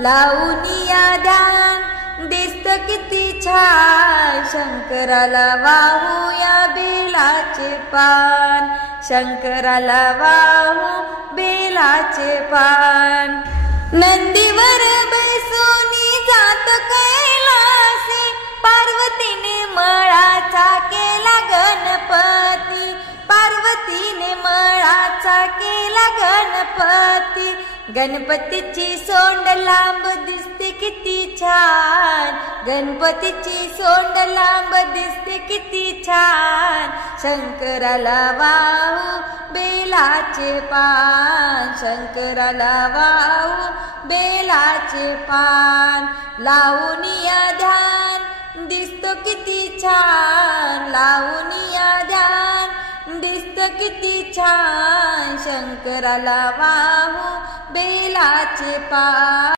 लावूनिया ध्यान दिसत किती छान, शंकराला वाहूया बेलाचे पान, शंकराला वाहू बेलाचे पान. नंदीवर बैसोनी जात कैलासी, पार्वतीने मळाचा केला गणपती, पार्वतीने मळाचा केला गणपती. गणपतीची सोंड लांब दिसते किती छान, गणपतीची सोंड लांब दिसते किती छान, शंकराला वाहू बेलाचे पान, शंकराला वाहू बेलाचे पान. लावूनिया ध्यान दिसतो किती छान, लावूनिया ध्यान दिसत किती छान, शंकराला वाहू बेलाचे पान.